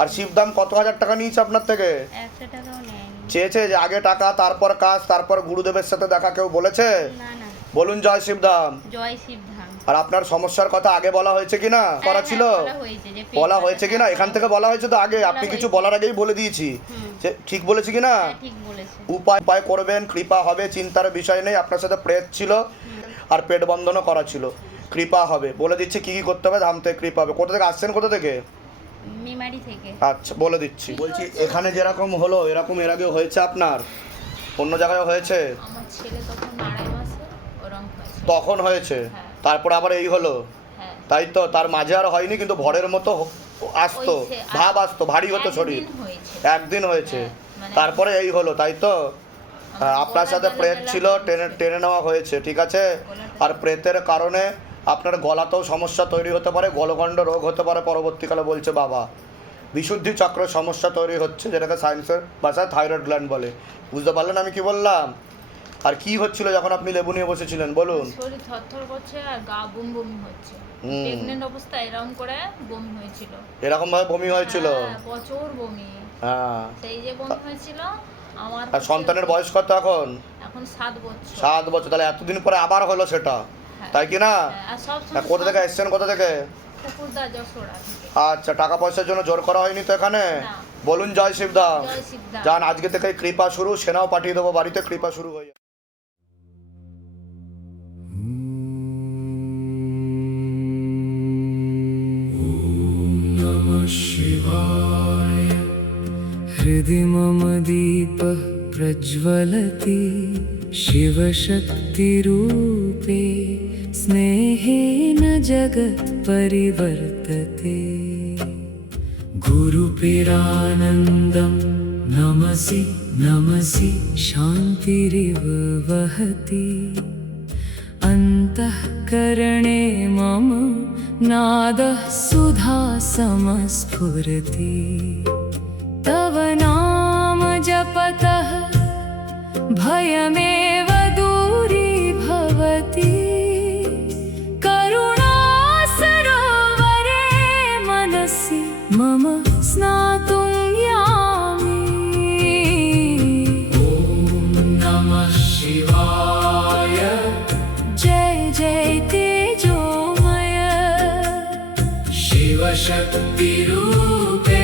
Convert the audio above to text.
আর শিবধাম কত হাজার টাকা নিয়েছে আপনার থেকে? 100 টাকাও নেয়নি। চেয়েছে যে আগে টাকা তারপর কাজ তারপর গুরুদেবের সাথে দেখা, কেউ বলেছে? না না। বলুন জয় শিবধাম। জয় শিবধাম। আর আপনার সমস্যার কথা আগে বলা হয়েছে কিনা? করা ছিল? বলা হয়েছে কিনা? এখান থেকে বলা হয়েছে তো আগে, আপনি কিছু বলার আগেই বলে দিয়েছি যে ঠিক বলেছি কিনা? ঠিক বলেছে। উপায় করবেন, কৃপা হবে, চিন্তার বিষয় নেই। আপনার সাথে প্রেত ছিল আর পেট বন্ধনও করা ছিল, কৃপা হবে। বলে দিচ্ছি কি কি করতে হবে, ধাম থেকে কৃপা হবে। কোথা থেকে আসছেন, কোথা থেকে? মেমারি থেকে। আচ্ছা বলে দিচ্ছি। বলছি এখানে যেরকম হলো এরকম এর আগে হয়েছে আপনার? অন্য জায়গায় হয়েছে? আমার ছেলে তখন 2.5 মাসে ওরকম হয়েছে। তখন হয়েছে, হ্যাঁ। তারপর আবার এই হলো, হ্যাঁ। তাই তো? তার মাঝে আর হয়নি, কিন্তু ভরের মতো আসতো, হয়েছে। ভাব আসতো, ভারী হতো শরীর। একদিন হয়েছে, হ্যাঁ, মানে তারপরে এই হলো, তাই তো? আমার আপনার গলা সাথে জ্বালা প্রেত জ্বালা ছিল, টেনে টেনে নেওয়া হয়েছে, ঠিক আছে? আর প্রেতের কারণে আপনার গলাতেও সমস্যা তৈরি হতে পারে, গলগণ্ড রোগ হতে পারে পরবর্তীকালে, বলছে বাবা। বিশুদ্ধি চক্র সমস্যা তৈরি হচ্ছে, যেটাকে সায়েন্সের ভাষায় থাইরয়েড গ্ল্যান্ড বলে। বুঝতে পারলেন আমি কি বললাম? আর কি হচ্ছিল যখন আপনি লেবু নিয়ে বসেছিলেন, বলুন? শরীর থরথর করছে আর গা বমি বমি হচ্ছে। প্রেগনেন্ট অবস্থায় এরকম করে বমি হয়েছিল। এরকম ভাবে বমি হয়েছিল? হ্যাঁ, প্রচুর বমি। হ্যাঁ। সেই যে বমি হয়েছিল আমার। আর সন্তানের বয়স কত এখন? এখন 7 বছর। 7 বছর। তাহলে এতদিন পরে আবার হলো সেটা, হ্যাঁ। তাই কি না? হ্যাঁ, আর সব তা কোথা থেকে এসছেন, কোথা থেকে? কুকুরদা যশোরা থেকে। আচ্ছা, টাকা পয়সার জন্য জোর করা হয়নি তো এখানে? না। বলুন জয় শিবধাম। জয় শিবধাম। যান, আজকে থেকে কৃপা শুরু, সেনাও পাঠিয়ে দেবো বাড়িতে, কৃপা শুরু হয়ে যাবে। शिवाय। हृदि मम दीपः प्रज्वलति शिवशक्तिरूपे, स्नेहेन जगत् परिवर्तते। गुरुपिरानन्दं नमसि नमसि शान्तिरिव वहति। अन्तःकरणे मम नादः सुधा समस्फुरति। तव नाम जपतः भयमेव दूरीभवति। करुणासरोवरे मनसि मम स्नातुं यामि। ॐ नमः शिवाय। जय जय तेजोमय शिवशक्तिरूपे,